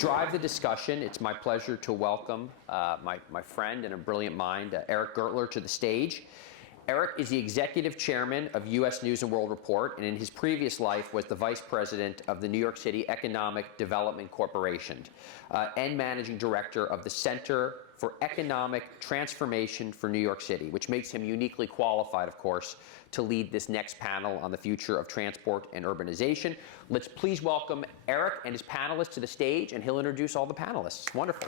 drive the discussion, it's my pleasure to welcome my friend and a brilliant mind, Eric Gertler, to the stage. Eric is the executive chairman of U.S. News & World Report, and in his previous life was the vice president of the New York City Economic Development Corporation and managing director of the Center for Economic Transformation for New York City, which makes him uniquely qualified, of course, to lead this next panel on the future of transport and urbanization. Let's please welcome Eric and his panelists to the stage, and he'll introduce all the panelists. Wonderful.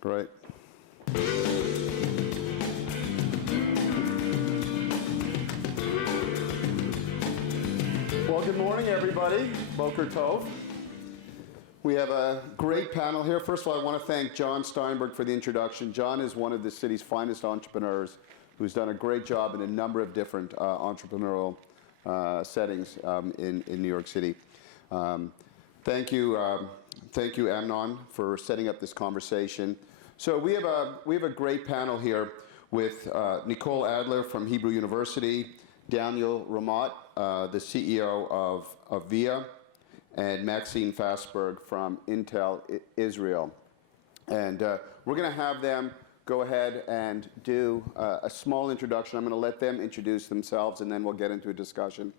Great. Well, good morning, everybody. Boker Tov. We have a great panel here. First of all, I want to thank John Steinberg for the introduction. John is one of the city's finest entrepreneurs who's done a great job in a number of different entrepreneurial settings in New York City. Thank you, Amnon, for setting up this conversation. So we have a great panel here with Nicole Adler from Hebrew University, Daniel Ramat, the CEO of VIA, and Maxime Fassberg from Intel Israel. And we're going to have them go ahead and do a small introduction. I'm going to let them introduce themselves, and then we'll get into a discussion.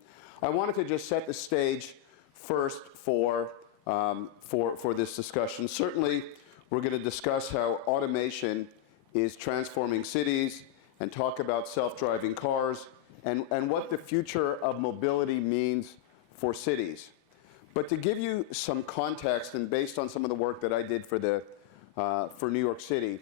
I wanted to just set the stage first for this discussion. Certainly, we're going to discuss how automation is transforming cities and talk about self-driving cars and what the future of mobility means for cities. But to give you some context, and based on some of the work that I did for New York City,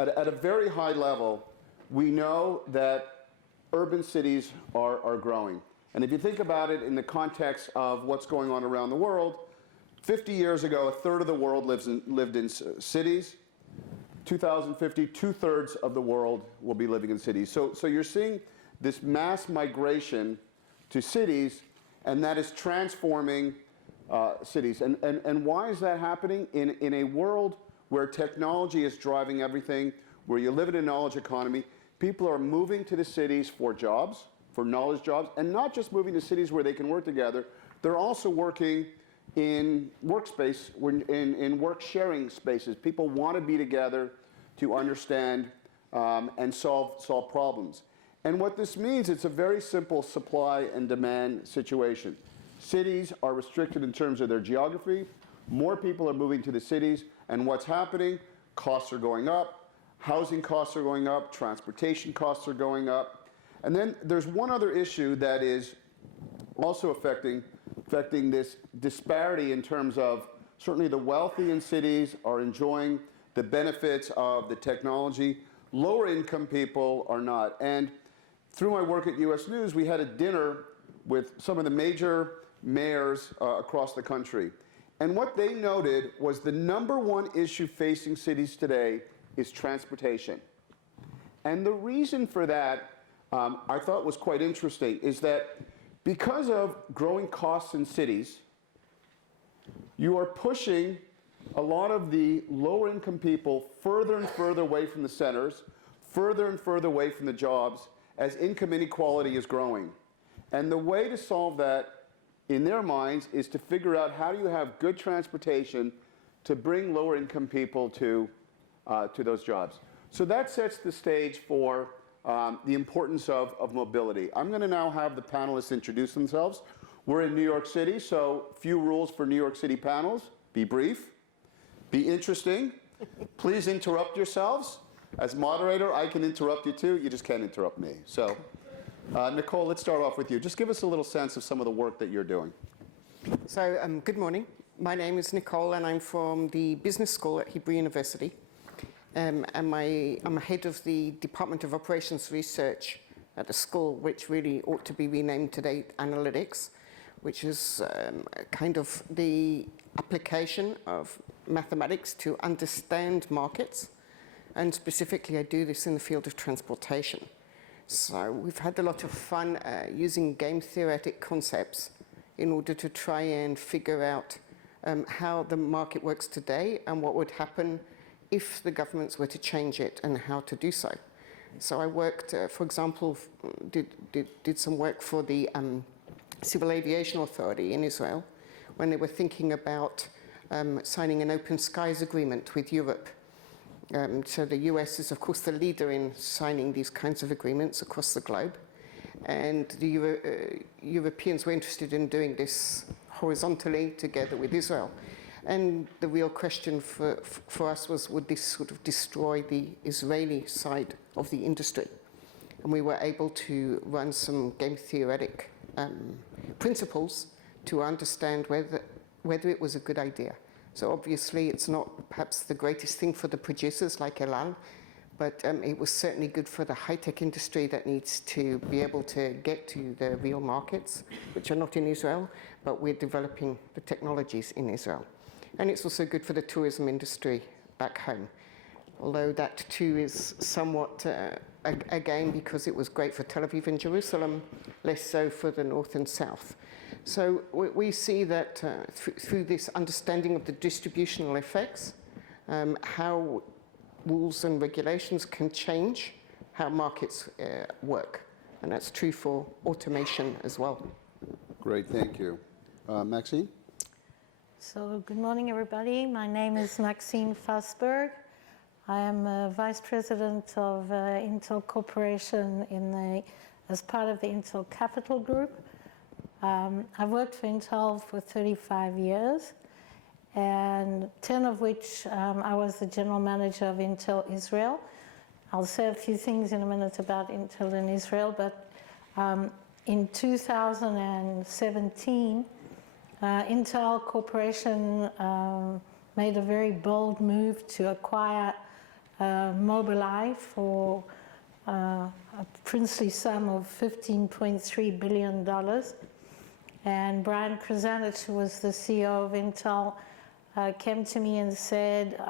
at a very high level, we know that urban cities are growing. And if you think about it in the context of what's going on around the world, 50 years ago, a third of the world lived in cities. 2050, 2/3 of the world will be living in cities. So you're seeing this mass migration to cities, and that is transforming cities. And why is that happening? In a world where technology is driving everything, where you live in a knowledge economy, people are moving to the cities for jobs, for knowledge jobs, and not just moving to cities where they can work together. They're also working in workspace, in work sharing spaces. People want to be together to understand and solve problems. And what this means, it's a very simple supply and demand situation. Cities are restricted in terms of their geography. More people are moving to the cities, and what's happening? Costs are going up, housing costs are going up, transportation costs are going up. And then there's one other issue that is also affecting this disparity in terms of certainly the wealthy in cities are enjoying the benefits of the technology. Lower income people are not. And through my work at US News, we had a dinner with some of the major mayors across the country. And what they noted was the #1 issue facing cities today is transportation. And the reason for that, I thought was quite interesting, is that because of growing costs in cities, you are pushing a lot of the lower income people further and further away from the centers, further and further away from the jobs, as income inequality is growing. And the way to solve that, in their minds, is to figure out how do you have good transportation to bring lower income people to those jobs. So that sets the stage for the importance of mobility. I'm going to now have the panelists introduce themselves. We're in New York City, so few rules for New York City panels. Be brief, be interesting. Please interrupt yourselves. As moderator, I can interrupt you too. You just can't interrupt me. So, Nicole, let's start off with you. Just give us a little sense of some of the work that you're doing. So, good morning. My name is Nicole, and I'm from the business school at Hebrew University. I'm head of the Department of Operations Research at the school, which really ought to be renamed today Analytics, which is kind of the application of mathematics to understand markets. And specifically, I do this in the field of transportation. So we've had a lot of fun using game theoretic concepts in order to try and figure out how the market works today and what would happen if the governments were to change it and how to do so. So I worked, for example, did some work for the Civil Aviation Authority in Israel when they were thinking about signing an open skies agreement with Europe. So the US is, of course, the leader in signing these kinds of agreements across the globe. And the Europeans were interested in doing this horizontally together with Israel. And the real question for us was, would this sort of destroy the Israeli side of the industry? And we were able to run some game theoretic principles to understand whether it was a good idea. So obviously it's not perhaps the greatest thing for the producers like El Al, but it was certainly good for the high-tech industry that needs to be able to get to the real markets, which are not in Israel, but we're developing the technologies in Israel. And it's also good for the tourism industry back home, although that too is somewhat, again, because it was great for Tel Aviv and Jerusalem, less so for the north and south. So we see that through this understanding of the distributional effects, how rules and regulations can change how markets work. And that's true for automation as well. Great, thank you. Maxine? So good morning, everybody. My name is Maxime Fassberg. I am Vice President of Intel Corporation as part of the Intel Capital Group. I've worked for Intel for 35 years, and 10 of which I was the General Manager of Intel Israel. I'll say a few things in a minute about Intel in Israel, but in 2017, Intel Corporation made a very bold move to acquire Mobileye for a princely sum of $15.3 billion. And Brian Krzanich, who was the CEO of Intel, came to me and said,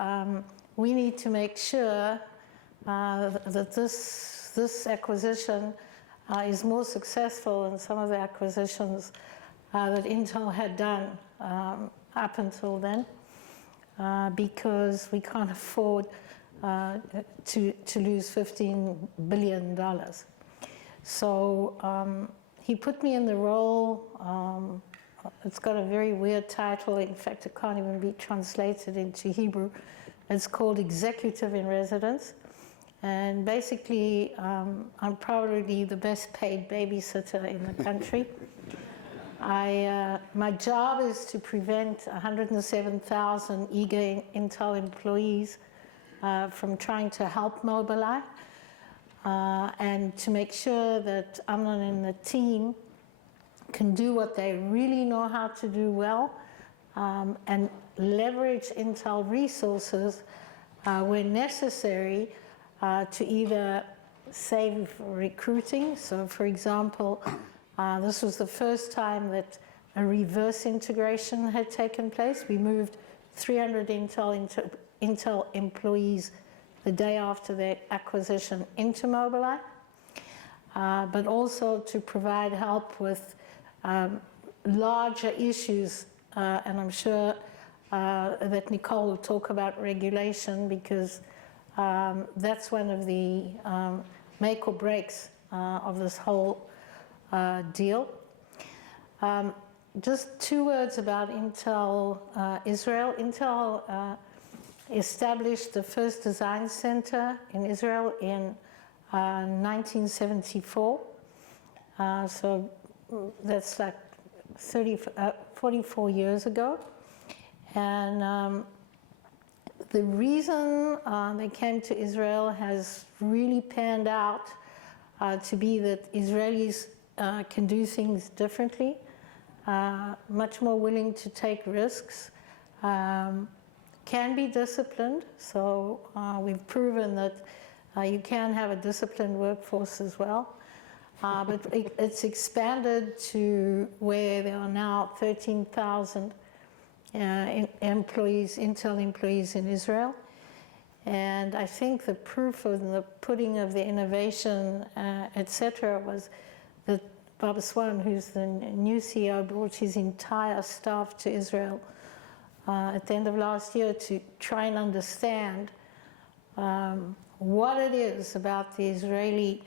we need to make sure that this acquisition is more successful than some of the acquisitions that Intel had done up until then, because we can't afford to lose $15 billion. So he put me in the role. It's got a very weird title. In fact, it can't even be translated into Hebrew. It's called Executive in Residence. And basically, I'm probably the best paid babysitter in the country. My job is to prevent 107,000 eager Intel employees from trying to help Mobileye, and to make sure that Amnon and the team can do what they really know how to do well, and leverage Intel resources where necessary to either save recruiting. So for example, this was the first time that a reverse integration had taken place. We moved 300 Intel employees the day after their acquisition into Mobileye, but also to provide help with larger issues, and I'm sure that Nicole will talk about regulation, because that's one of the make or breaks of this whole deal. Just 2 words about Intel Israel. Intel established the first design center in Israel in 1974. So that's like 44 years ago. And the reason they came to Israel has really panned out to be that Israelis can do things differently, much more willing to take risks, can be disciplined. So we've proven that you can have a disciplined workforce as well. But it's expanded to where there are now 13,000 employees, Intel employees in Israel. And I think the proof of the pudding of the innovation, etc., was that Bob Swan, who's the new CEO, brought his entire staff to Israel at the end of last year to try and understand what it is about the Israeli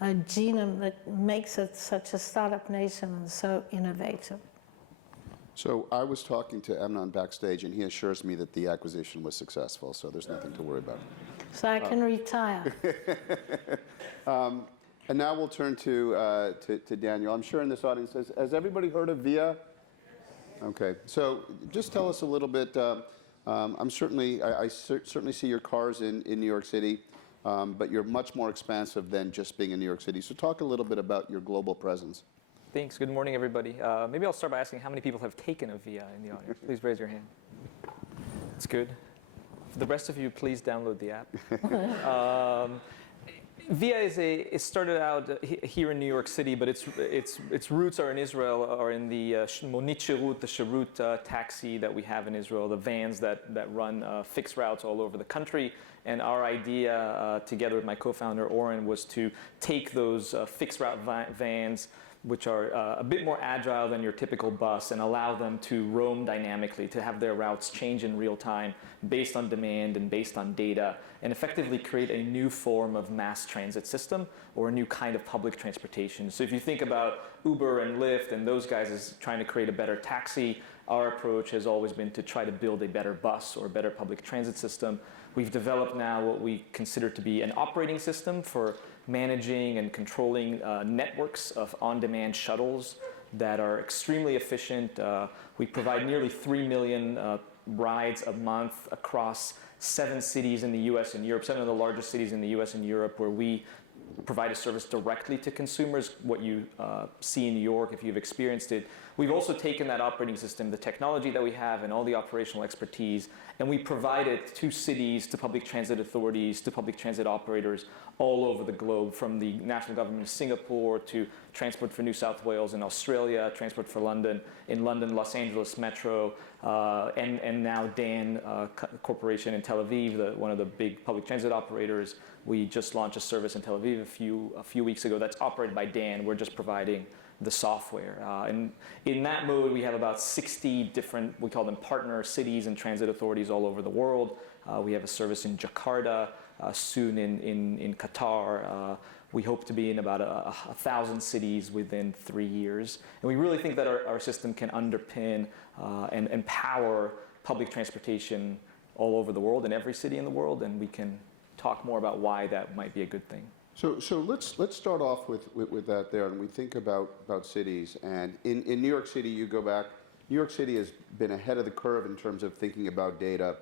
genome that makes it such a startup nation and so innovative. So I was talking to Amnon backstage, and he assures me that the acquisition was successful, so there's nothing to worry about. So I can retire. And now we'll turn to Daniel. I'm sure in this audience, has everybody heard of VIA? Okay, so just tell us a little bit. I certainly see your cars in New York City, but you're much more expansive than just being in New York City. So talk a little bit about your global presence. Thanks. Good morning, everybody. Maybe I'll start by asking how many people have taken a VIA in the audience. Please raise your hand. That's good. For the rest of you, please download the app. VIA it started out here in New York City, but its roots are in Israel, are in the Monit Shirut, the Shirut taxi that we have in Israel, the vans that run fixed routes all over the country. And our idea, together with my co-founder Oren, was to take those fixed route vans, which are a bit more agile than your typical bus, and allow them to roam dynamically, to have their routes change in real time based on demand and based on data, and effectively create a new form of mass transit system or a new kind of public transportation. So if you think about Uber and Lyft and those guys as trying to create a better taxi, our approach has always been to try to build a better bus or a better public transit system. We've developed now what we consider to be an operating system for managing and controlling networks of on-demand shuttles that are extremely efficient. We provide nearly 3 million rides a month across 7 cities in the US and Europe, 7 of the largest cities in the US and Europe, where we provide a service directly to consumers, what you see in New York if you've experienced it. We've also taken that operating system, the technology that we have and all the operational expertise, and we provide it to cities, to public transit authorities, to public transit operators all over the globe, from the national government of Singapore to Transport for New South Wales in Australia, Transport for London, in London, Los Angeles Metro, and now Dan Corporation in Tel Aviv, one of the big public transit operators. We just launched a service in Tel Aviv a few weeks ago that's operated by Dan. We're just providing the software. And in that mode, we have about 60 different, we call them partner cities and transit authorities all over the world. We have a service in Jakarta, soon in Qatar. We hope to be in about 1,000 cities within 3 years. And we really think that our system can underpin and empower public transportation all over the world, in every city in the world, and we can talk more about why that might be a good thing. So let's start off with that there, and we think about cities. And in New York City, you go back. New York City has been ahead of the curve in terms of thinking about data.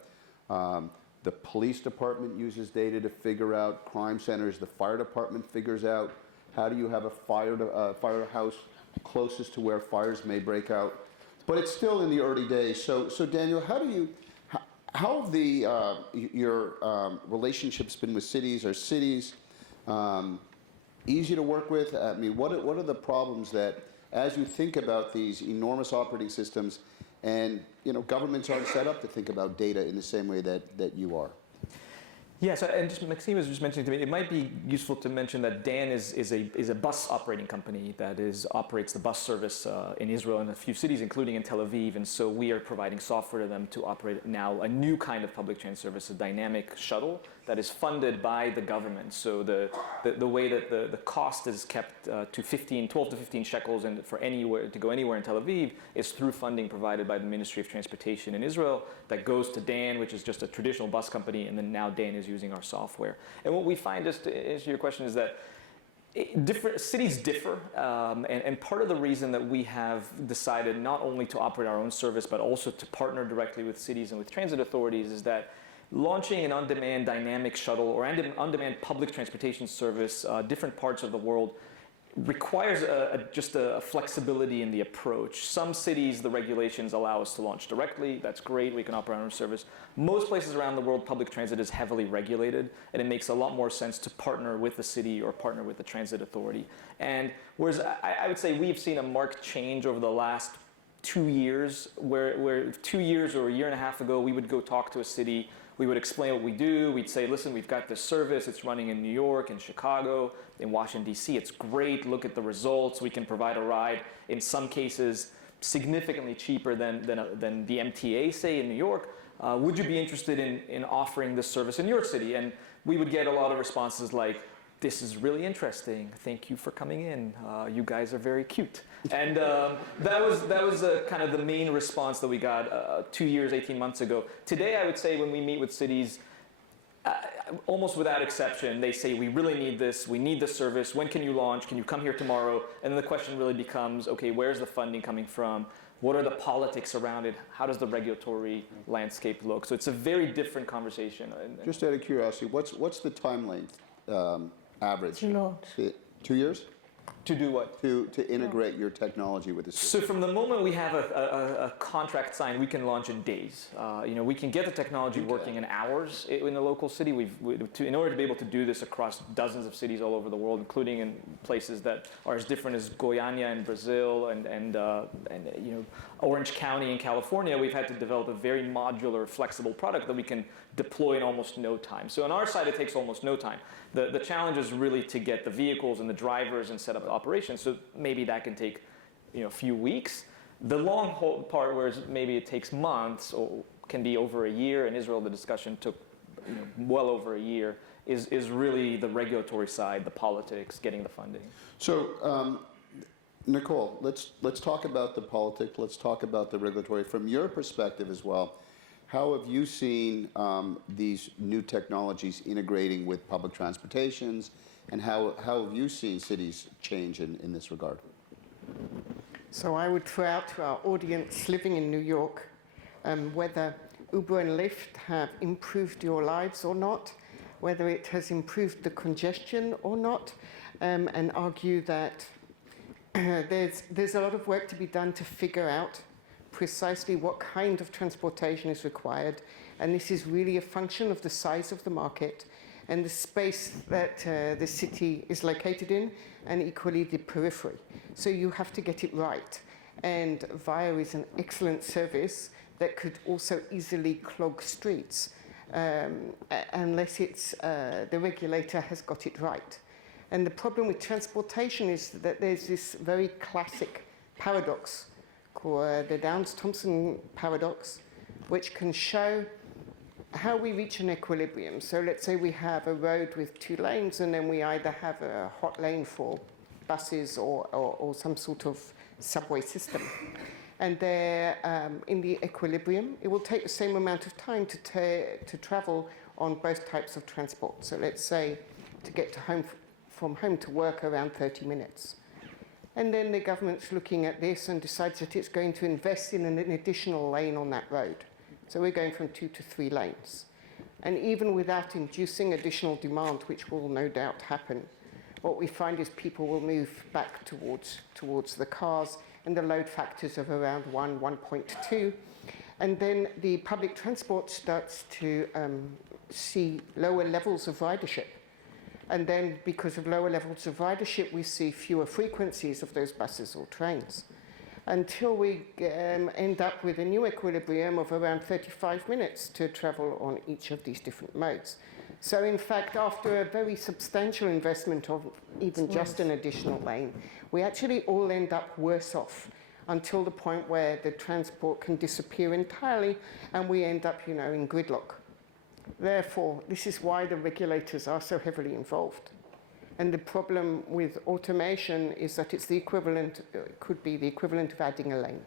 The police department uses data to figure out crime centers. The fire department figures out how do you have a firehouse closest to where fires may break out. But it's still in the early days. So Daniel, how have your relationships been with cities? Are cities easy to work with? I mean, what are the problems that, as you think about these enormous operating systems, and governments aren't set up to think about data in the same way that you are? Yeah, so, and Maxime was just mentioning to me, it might be useful to mention that Dan is a bus operating company that operates the bus service in Israel in a few cities, including in Tel Aviv. And so we are providing software to them to operate now a new kind of public transit service, a dynamic shuttle that is funded by the government. So the way that the cost is kept to 12 to 15 shekels and to go anywhere in Tel Aviv is through funding provided by the Ministry of Transportation in Israel that goes to Dan, which is just a traditional bus company, and then now Dan is using our software. And what we find, just to answer your question, is that different cities differ, and part of the reason that we have decided not only to operate our own service but also to partner directly with cities and with transit authorities is that launching an on-demand dynamic shuttle or on-demand public transportation service, different parts of the world, requires just a flexibility in the approach. Some cities, the regulations allow us to launch directly. That's great. We can operate our own service. Most places around the world, public transit is heavily regulated, and it makes a lot more sense to partner with the city or partner with the transit authority. And whereas I would say we've seen a marked change over the last 2 years, where 2 years or a year and a half ago, we would go talk to a city. We would explain what we do. We'd say, listen, we've got this service. It's running in New York, in Chicago, in Washington, D.C. It's great. Look at the results. We can provide a ride in some cases significantly cheaper than the MTA, say, in New York. Would you be interested in offering this service in your city? And we would get a lot of responses like, this is really interesting. Thank you for coming in. You guys are very cute. And that was kind of the main response that we got 2 years, 18 months ago. Today, I would say when we meet with cities, almost without exception, they say, we really need this. We need this service. When can you launch? Can you come here tomorrow? And then the question really becomes, okay, where's the funding coming from? What are the politics around it? How does the regulatory landscape look? So it's a very different conversation. Just out of curiosity, what's the time length average? To launch. 2 years? To do what? To integrate your technology with the system. So from the moment we have a contract signed, we can launch in days. We can get the technology working in hours in the local city. In order to be able to do this across dozens of cities all over the world, including in places that are as different as Goiânia in Brazil and Orange County in California, we've had to develop a very modular, flexible product that we can deploy in almost no time. So on our side, it takes almost no time. The challenge is really to get the vehicles and the drivers and set up the operations. So maybe that can take a few weeks. The long haul part, where maybe it takes months or can be over a year. In Israel, the discussion took well over a year. Is really the regulatory side, the politics, getting the funding. So, Nicole, let's talk about the politics. Let's talk about the regulatory from your perspective as well. How have you seen these new technologies integrating with public transportations, and how have you seen cities change in this regard? So I would throw out to our audience living in New York whether Uber and Lyft have improved your lives or not, whether it has improved the congestion or not, and argue that there's a lot of work to be done to figure out precisely what kind of transportation is required. And this is really a function of the size of the market and the space that the city is located in, and equally the periphery. So you have to get it right. And Via is an excellent service that could also easily clog streets unless the regulator has got it right. And the problem with transportation is that there's this very classic paradox called the Downs-Thompson paradox, which can show how we reach an equilibrium. So let's say we have a road with 2 lanes, and then we either have a hot lane for buses or some sort of subway system. And there, in the equilibrium, it will take the same amount of time to travel on both types of transport. So let's say to get from home to work around 30 minutes. And then the government's looking at this and decides that it's going to invest in an additional lane on that road. So we're going from 2 to 3 lanes. And even without inducing additional demand, which will no doubt happen, what we find is people will move back towards the cars, and the load factors of around 1.2. And then the public transport starts to see lower levels of ridership. And then because of lower levels of ridership, we see fewer frequencies of those buses or trains, until we end up with a new equilibrium of around 35 minutes to travel on each of these different modes. So in fact, after a very substantial investment of even just an additional lane, we actually all end up worse off until the point where the transport can disappear entirely and we end up, in gridlock. Therefore, this is why the regulators are so heavily involved. And the problem with automation is that it's the equivalent, could be the equivalent of adding a lane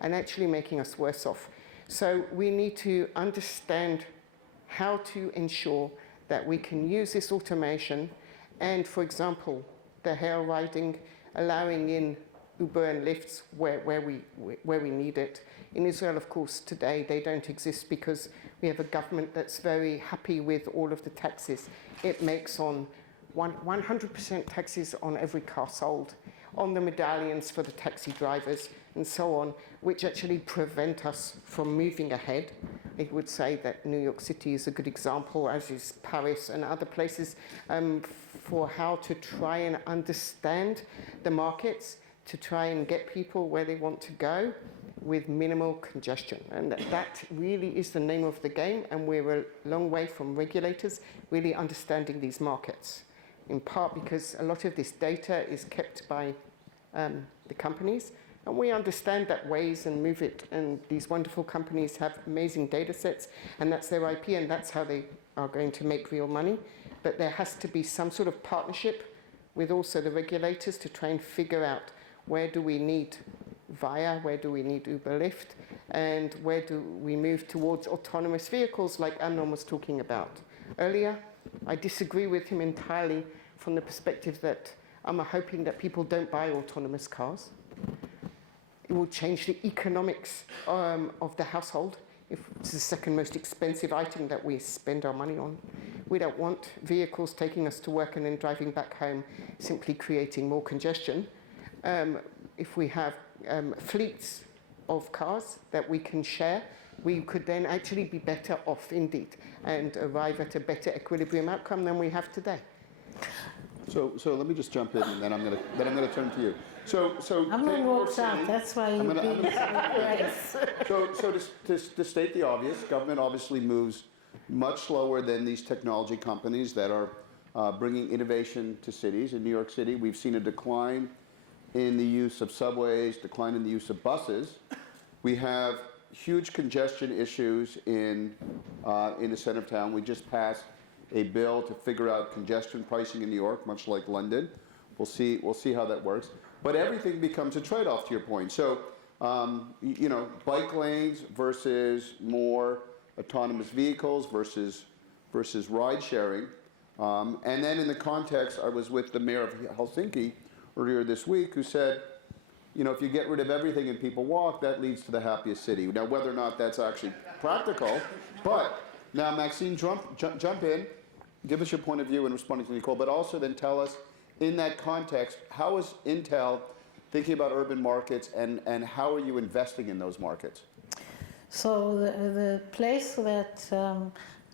and actually making us worse off. So we need to understand how to ensure that we can use this automation and, for example, the hail riding, allowing in Uber and Lyfts where we need it. In Israel, of course, today they don't exist because we have a government that's very happy with all of the taxes it makes on 100% taxes on every car sold, on the medallions for the taxi drivers, and so on, which actually prevent us from moving ahead. I would say that New York City is a good example, as is Paris and other places, for how to try and understand the markets, to try and get people where they want to go with minimal congestion. And that really is the name of the game, and we're a long way from regulators really understanding these markets, in part because a lot of this data is kept by the companies, And we understand that Waze and Move It and these wonderful companies have amazing data sets, and that's their IP, and that's how they are going to make real money. But there has to be some sort of partnership with also the regulators to try and figure out where do we need Via, where do we need Uber Lyft, and where do we move towards autonomous vehicles like Amnon was talking about earlier. I disagree with him entirely from the perspective that I'm hoping that people don't buy autonomous cars. It will change the economics of the household. If it's the second most expensive item that we spend our money on. We don't want vehicles taking us to work and then driving back home, simply creating more congestion. If we have fleets of cars that we can share, we could then actually be better off indeed and arrive at a better equilibrium outcome than we have today. So let me just jump in, and then I'm gonna turn to you. So I'm going to walk out, that's why you're being So to state the obvious, government obviously moves much slower than these technology companies that are bringing innovation to cities. In New York City, we've seen a decline in the use of subways, decline in the use of buses. We have huge congestion issues in the center of town. We just passed a bill to figure out congestion pricing in New York, much like London. We'll see how that works. But everything becomes a trade-off, to your point. So, you know, bike lanes versus more autonomous vehicles versus ride sharing. And then in the context, I was with the mayor of Helsinki earlier this week, who said, you know, if you get rid of everything and people walk, that leads to the happiest city. Now, whether or not that's actually practical, but now, Maxime, jump in, give us your point of view in responding to Nicole, but also then tell us, in that context, how is Intel thinking about urban markets, and how are you investing in those markets? So the place that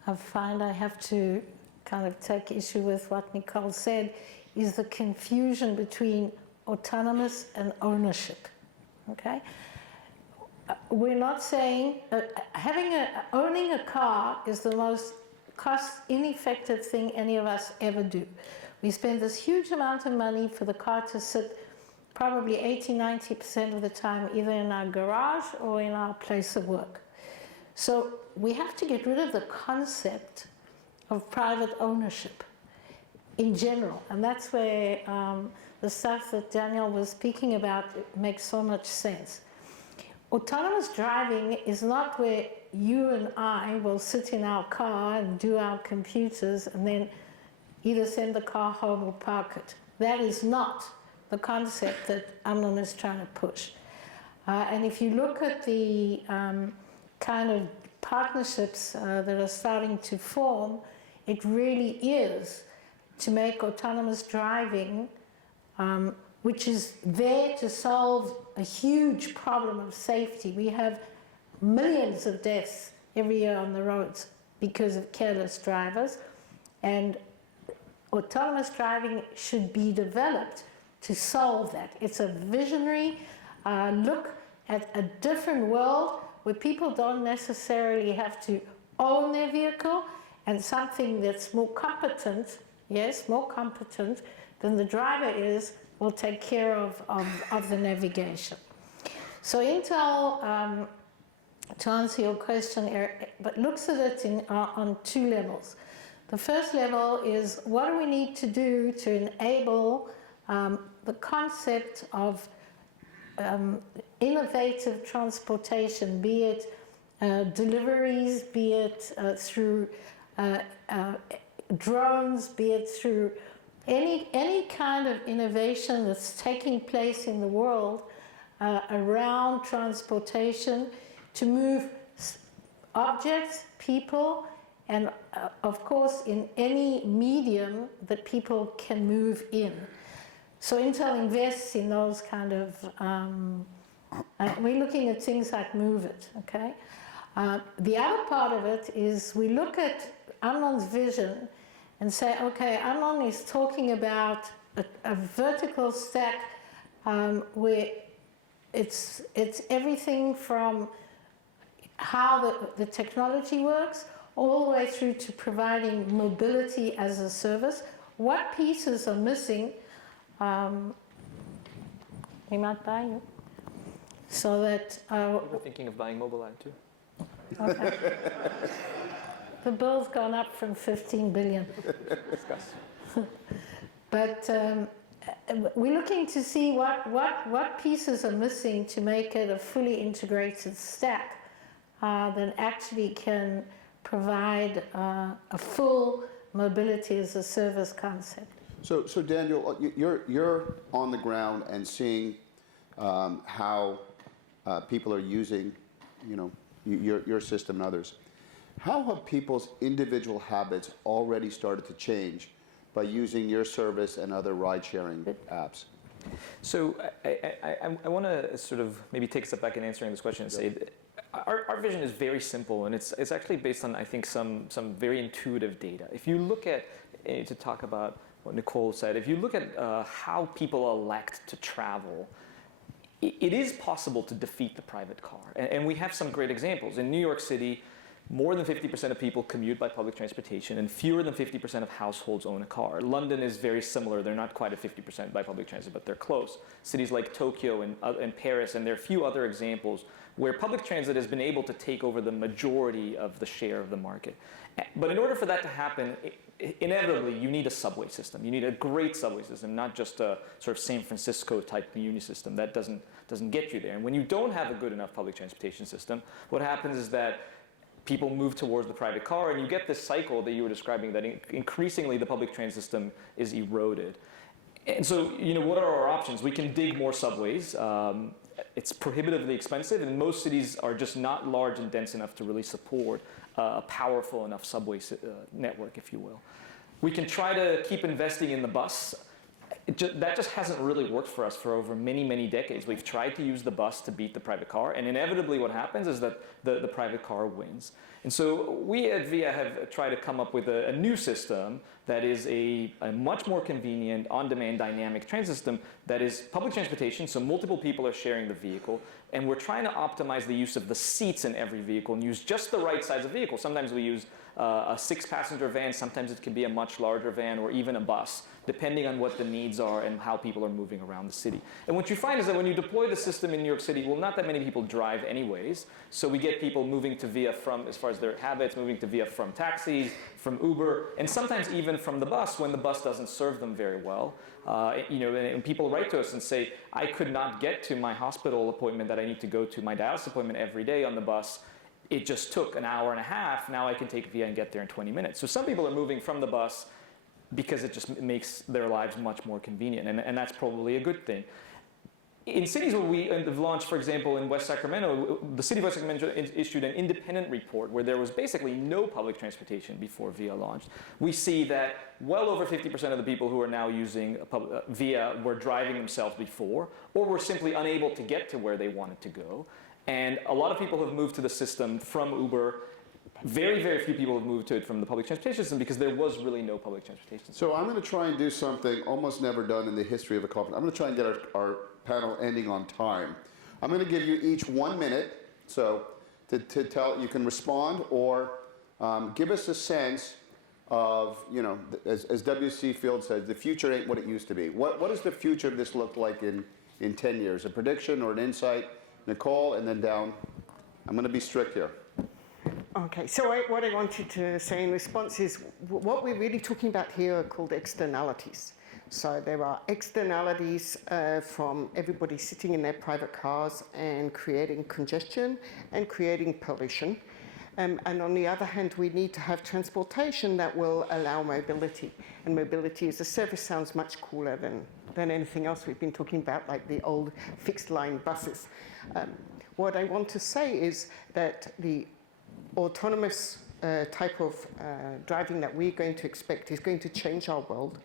I find I have to kind of take issue with what Nicole said is the confusion between autonomous and ownership, okay? We're not saying, owning a car is the most cost-ineffective thing any of us ever do. We spend this huge amount of money for the car to sit probably 80–90% of the time either in our garage or in our place of work. So we have to get rid of the concept of private ownership in general, and that's where the stuff that Daniel was speaking about makes so much sense. Autonomous driving is not where you and I will sit in our car and do our computers and then either send the car home or park it. That is not the concept that Amnon is trying to push. And if you look at the kind of partnerships that are starting to form, it really is to make autonomous driving, which is there to solve a huge problem of safety. We have millions of deaths every year on the roads because of careless drivers, and autonomous driving should be developed to solve that. It's a visionary look at a different world where people don't necessarily have to own their vehicle, and something that's more competent, yes, more competent than the driver is, will take care of the navigation. So Intel, to answer your question, Eric, but looks at it on two levels. The first level is, what do we need to do to enable the concept of innovative transportation, be it deliveries, be it through drones, be it through any kind of innovation that's taking place in the world around transportation to move objects, people, and of course in any medium that people can move in. So Intel invests in those kind of, we're looking at things like Move It, okay? The other part of it is we look at Amnon's vision and say, okay, Amnon is talking about a vertical stack where it's everything from how the technology works all the way through to providing mobility as a service. What pieces are missing? We might buy you. so that We're thinking of buying Mobileye too. okay. The bill's gone up from 15 billion. Discuss. But we're looking to see what pieces are missing to make it a fully integrated stack that actually can provide a full mobility as a service concept. So Daniel, you're on the ground and seeing how people are using, your system and others. How have people's individual habits already started to change by using your service and other ride-sharing apps? So I want to sort of maybe take a step back in answering this question and say that our vision is very simple, and it's actually based on, I think, some very intuitive data. If you look at, to talk about what Nicole said, if you look at how people elect to travel, it is possible to defeat the private car. And we have some great examples. In New York City, more than 50% of people commute by public transportation, and fewer than 50% of households own a car. London is very similar. They're not quite at 50% by public transit, but they're close. Cities like Tokyo and Paris, and there are a few other examples where public transit has been able to take over the majority of the share of the market. But in order for that to happen, inevitably, you need a subway system. You need a great subway system, not just a sort of San Francisco type community system. That doesn't get you there. And when you don't have a good enough public transportation system, what happens is that people move towards the private car, and you get this cycle that you were describing, that increasingly the public transit system is eroded. And so, what are our options? We can dig more subways. It's prohibitively expensive, and most cities are just not large and dense enough to really support a powerful enough subway network, if you will. We can try to keep investing in the bus. That just hasn't really worked for us for over many, many decades. We've tried to use the bus to beat the private car, and inevitably what happens is that the private car wins. And so we at VIA have tried to come up with a new system that is a much more convenient, on-demand, dynamic transit system that is public transportation, so multiple people are sharing the vehicle, and we're trying to optimize the use of the seats in every vehicle and use just the right size of vehicle. Sometimes we use a 6-passenger van, sometimes it can be a much larger van or even a bus, depending on what the needs are and how people are moving around the city. And what you find is that when you deploy the system in New York City, well, not that many people drive anyways, so we get people moving to VIA from, as far as their habits, moving to VIA from taxis, from Uber, and sometimes even from the bus when the bus doesn't serve them very well. And people write to us and say, I could not get to my hospital appointment that I need to go to, my dialysis appointment every day on the bus. It just took an hour and a half. Now I can take VIA and get there in 20 minutes. So some people are moving from the bus because it just makes their lives much more convenient, and that's probably a good thing. In cities where we have launched, for example, in West Sacramento, the city of West Sacramento issued an independent report where there was basically no public transportation before VIA launched. We see that well over 50% of the people who are now using VIA were driving themselves before, or were simply unable to get to where they wanted to go. And a lot of people have moved to the system from Uber. Very, very few people have moved to it from the public transportation system because there was really no public transportation system. So I'm going to try and do something almost never done in the history of a conference. I'm going to try and get our panel ending on time. I'm going to give you each 1 minute, so to tell, you can respond or give us a sense of, as W.C. Field says, the future ain't what it used to be. What does the future of this look like in 10 years? A prediction or an insight? Nicole, and then down. I'm going to be strict here. Okay, so what I wanted to say in response is what we're really talking about here are called externalities. So there are externalities from everybody sitting in their private cars and creating congestion and creating pollution. And on the other hand, we need to have transportation that will allow mobility. And mobility as a service sounds much cooler than anything else we've been talking about, like the old fixed line buses. What I want to say is that the autonomous type of driving that we're going to expect is going to change our world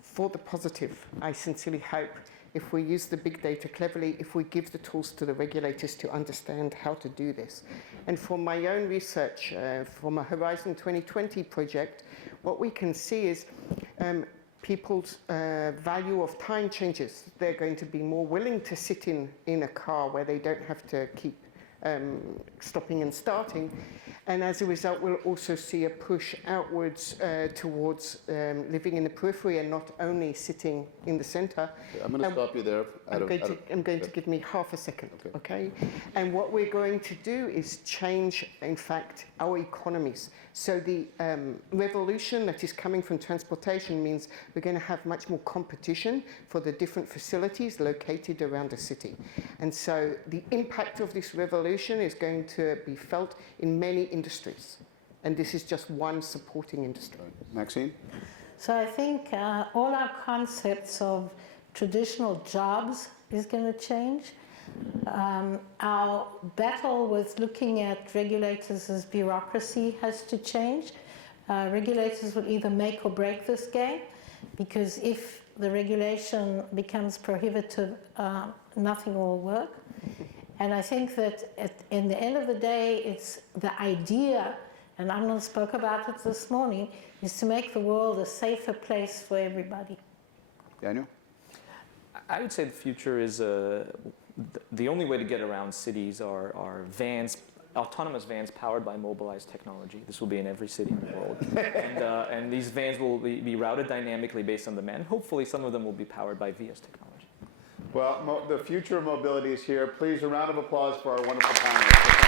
for the positive, I sincerely hope, if we use the big data cleverly, if we give the tools to the regulators to understand how to do this. And from my own research, from a Horizon 2020 project, what we can see is people's value of time changes. They're going to be more willing to sit in a car where they don't have to keep stopping and starting. And as a result, we'll also see a push outwards towards living in the periphery and not only sitting in the center. I'm going to stop you there. I'm going to give me half a second, okay? And what we're going to do is change, in fact, our economies. So the revolution that is coming from transportation means we're going to have much more competition for the different facilities located around the city. And so the impact of this revolution is going to be felt in many industries. And this is just one supporting industry. Maxine? So I think all our concepts of traditional jobs is going to change. Our battle with looking at regulators as bureaucracy has to change. Regulators will either make or break this game, because if the regulation becomes prohibitive, nothing will work. And I think that in the end of the day, it's the idea, and Arnold spoke about it this morning, is to make the world a safer place for everybody. Daniel? I would say the future is the only way to get around cities are vans, autonomous vans powered by mobilized technology. This will be in every city in the world. And these vans will be routed dynamically based on demand. Hopefully some of them will be powered by VIA's technology. Well, the future of mobility is here. Please, a round of applause for our wonderful panelists.